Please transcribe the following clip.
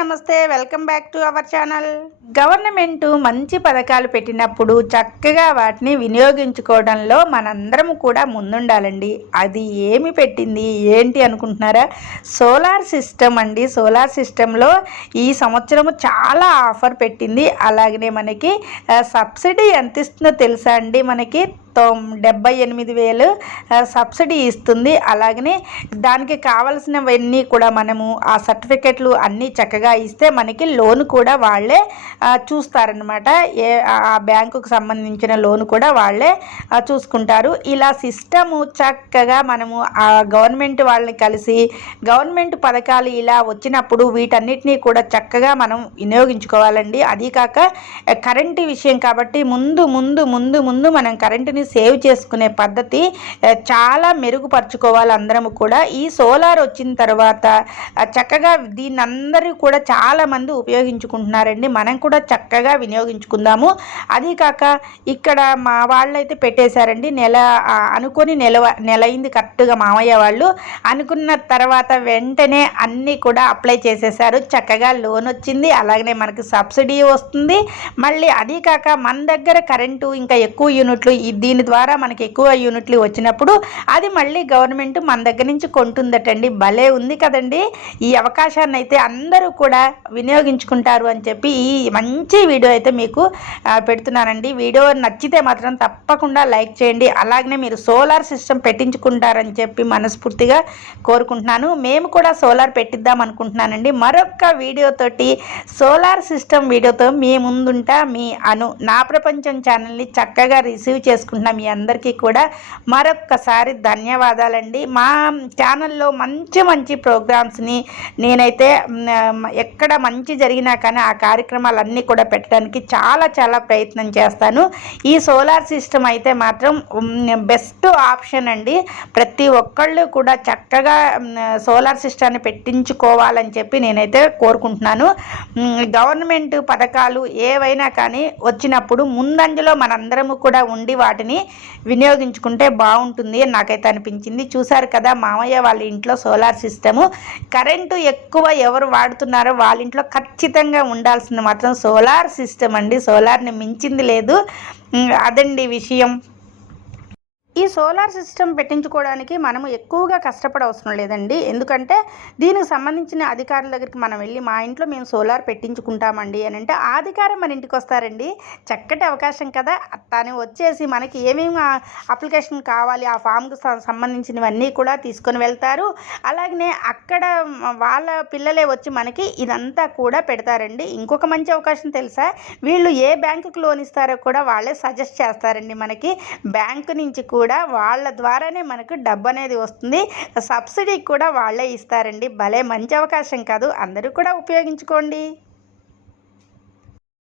నమస్తే, welcome back to our channel. Government మంచి పథకాలు పెట్టినప్పుడు చక్కగా వాటిని వినియోగించుకోవడంలో మనందరం కూడా ముందుండాలండి. అది ఏమి పెట్టింది ఏంటి అనుకుంటున్నారా? సోలార్ సిస్టమ్ అండి. సోలార్ సిస్టంలో ఈ సంవత్సరము చాలా ఆఫర్ పెట్టింది. అలాగనే మనకి సబ్సిడీ ఎంత ఇస్తుందో తెలుసా అండి? మనకి 78,000 సబ్సిడీ ఇస్తుంది. అలాగనే దానికి కావలసినవన్నీ కూడా మనము ఆ సర్టిఫికెట్లు అన్నీ చక్కగా ఇస్తే మనకి లోన్ కూడా వాళ్ళే చూస్తారనమాట. ఆ బ్యాంకుకు సంబంధించిన లోన్ కూడా వాళ్ళే చూసుకుంటారు. ఇలా సిస్టము చక్కగా మనము ఆ గవర్నమెంట్ వాళ్ళని కలిసి గవర్నమెంట్ పథకాలు ఇలా వచ్చినప్పుడు వీటన్నిటినీ కూడా చక్కగా మనం వినియోగించుకోవాలండి. అది కాక కరెంటు విషయం కాబట్టి ముందు ముందు ముందు ముందు మనం కరెంటుని సేవ్ చేసుకునే పద్ధతి చాలా మెరుగుపరుచుకోవాలి అందరము కూడా. ఈ సోలార్ వచ్చిన తర్వాత చక్కగా దీన్ని అందరూ కూడా చాలామంది ఉపయోగించుకుంటున్నారండి. మనం కూడా చక్కగా వినియోగించుకుందాము. అది కాక ఇక్కడ మా వాళ్ళైతే పెట్టేశారండి. అనుకొని నెల అయింది కరెక్ట్గా మామయ్య వాళ్ళు. అనుకున్న తర్వాత వెంటనే అన్నీ కూడా అప్లై చేసేసారు. చక్కగా లోన్ వచ్చింది. అలాగనే మనకి సబ్సిడీ వస్తుంది. మళ్ళీ అది కాక మన దగ్గర కరెంటు ఇంకా ఎక్కువ యూనిట్లు దీని ద్వారా మనకి ఎక్కువ యూనిట్లు వచ్చినప్పుడు అది మళ్ళీ గవర్నమెంట్ మన దగ్గర నుంచి కొంటుందటండి. భలే ఉంది కదండి. ఈ అవకాశాన్ని అయితే అందరూ కూడా వినియోగించుకుంటారు అని చెప్పి ఈ మంచి వీడియో అయితే మీకు పెడుతున్నానండి. వీడియో నచ్చితే మాత్రం తప్పకుండా లైక్ చేయండి. అలాగనే మీరు సోలార్ సిస్టమ్ పెట్టించుకుంటారని చెప్పి మనస్ఫూర్తిగా కోరుకుంటున్నాను. మేము కూడా సోలార్ పెట్టిద్దాం అనుకుంటున్నానండి. మరొక వీడియోతోటి సోలార్ సిస్టమ్ వీడియోతో మీ ముందుంటా. మీ నా ప్రపంచం ఛానల్ని చక్కగా రిసీవ్ చేసుకుంటున్నాను. మీ అందరికీ కూడా మరొక్కసారి ధన్యవాదాలండి. మా ఛానల్లో మంచి మంచి ప్రోగ్రామ్స్ని నేనైతే ఎక్కడ మంచి జరిగినా కానీ ఆ కార్యక్రమాలన్నీ కూడా పెట్టడానికి చాలా చాలా ప్రయత్నం చేస్తాను. ఈ సోలార్ సిస్టమ్ అయితే మాత్రం బెస్ట్ ఆప్షన్ అండి. ప్రతి ఒక్కళ్ళు కూడా చక్కగా సోలార్ సిస్టమ్ని పెట్టించుకోవాలని చెప్పి నేనైతే కోరుకుంటున్నాను. గవర్నమెంట్ పథకాలు ఏవైనా కానీ వచ్చినప్పుడు ముందంజలో మనందరము కూడా ఉండి వాటిని వినియోగించుకుంటే బాగుంటుంది అని నాకైతే అనిపించింది. చూసారు కదా మామయ్య వాళ్ళ ఇంట్లో సోలార్ సిస్టము. కరెంటు ఎక్కువ ఎవరు వాడుతున్నారో వాళ్ళ ఇంట్లో ఖచ్చితంగా ఉండాల్సింది మాత్రం సోలార్ సిస్టమ్ అండి. సోలార్ని మించింది లేదు. అదండి విషయం. ఈ సోలార్ సిస్టమ్ పెట్టించుకోవడానికి మనము ఎక్కువగా కష్టపడవసరం లేదండి. ఎందుకంటే దీనికి సంబంధించిన అధికారుల దగ్గరికి మనం వెళ్ళి మా ఇంట్లో మేము సోలార్ పెట్టించుకుంటామండి అని అంటే ఆ అధికారం మన ఇంటికి వస్తారండి. చక్కటి అవకాశం కదా. తను వచ్చేసి మనకి ఏమేమి అప్లికేషన్ కావాలి ఆ ఫామ్కి సంబంధించినవన్నీ కూడా తీసుకొని వెళ్తారు. అలాగనే అక్కడ వాళ్ళ పిల్లలే వచ్చి మనకి ఇదంతా కూడా పెడతారండి. ఇంకొక మంచి అవకాశం తెలుసా? వీళ్ళు ఏ బ్యాంకుకి లోన్ ఇస్తారో కూడా వాళ్ళే సజెస్ట్ చేస్తారండి. మనకి బ్యాంకు నుంచి కూడా వాళ్ళ ద్వారానే మనకు డబ్బు అనేది వస్తుంది. సబ్సిడీ కూడా వాళ్ళే ఇస్తారండి. భలే మంచి అవకాశం కాదు. అందరూ కూడా ఉపయోగించుకోండి.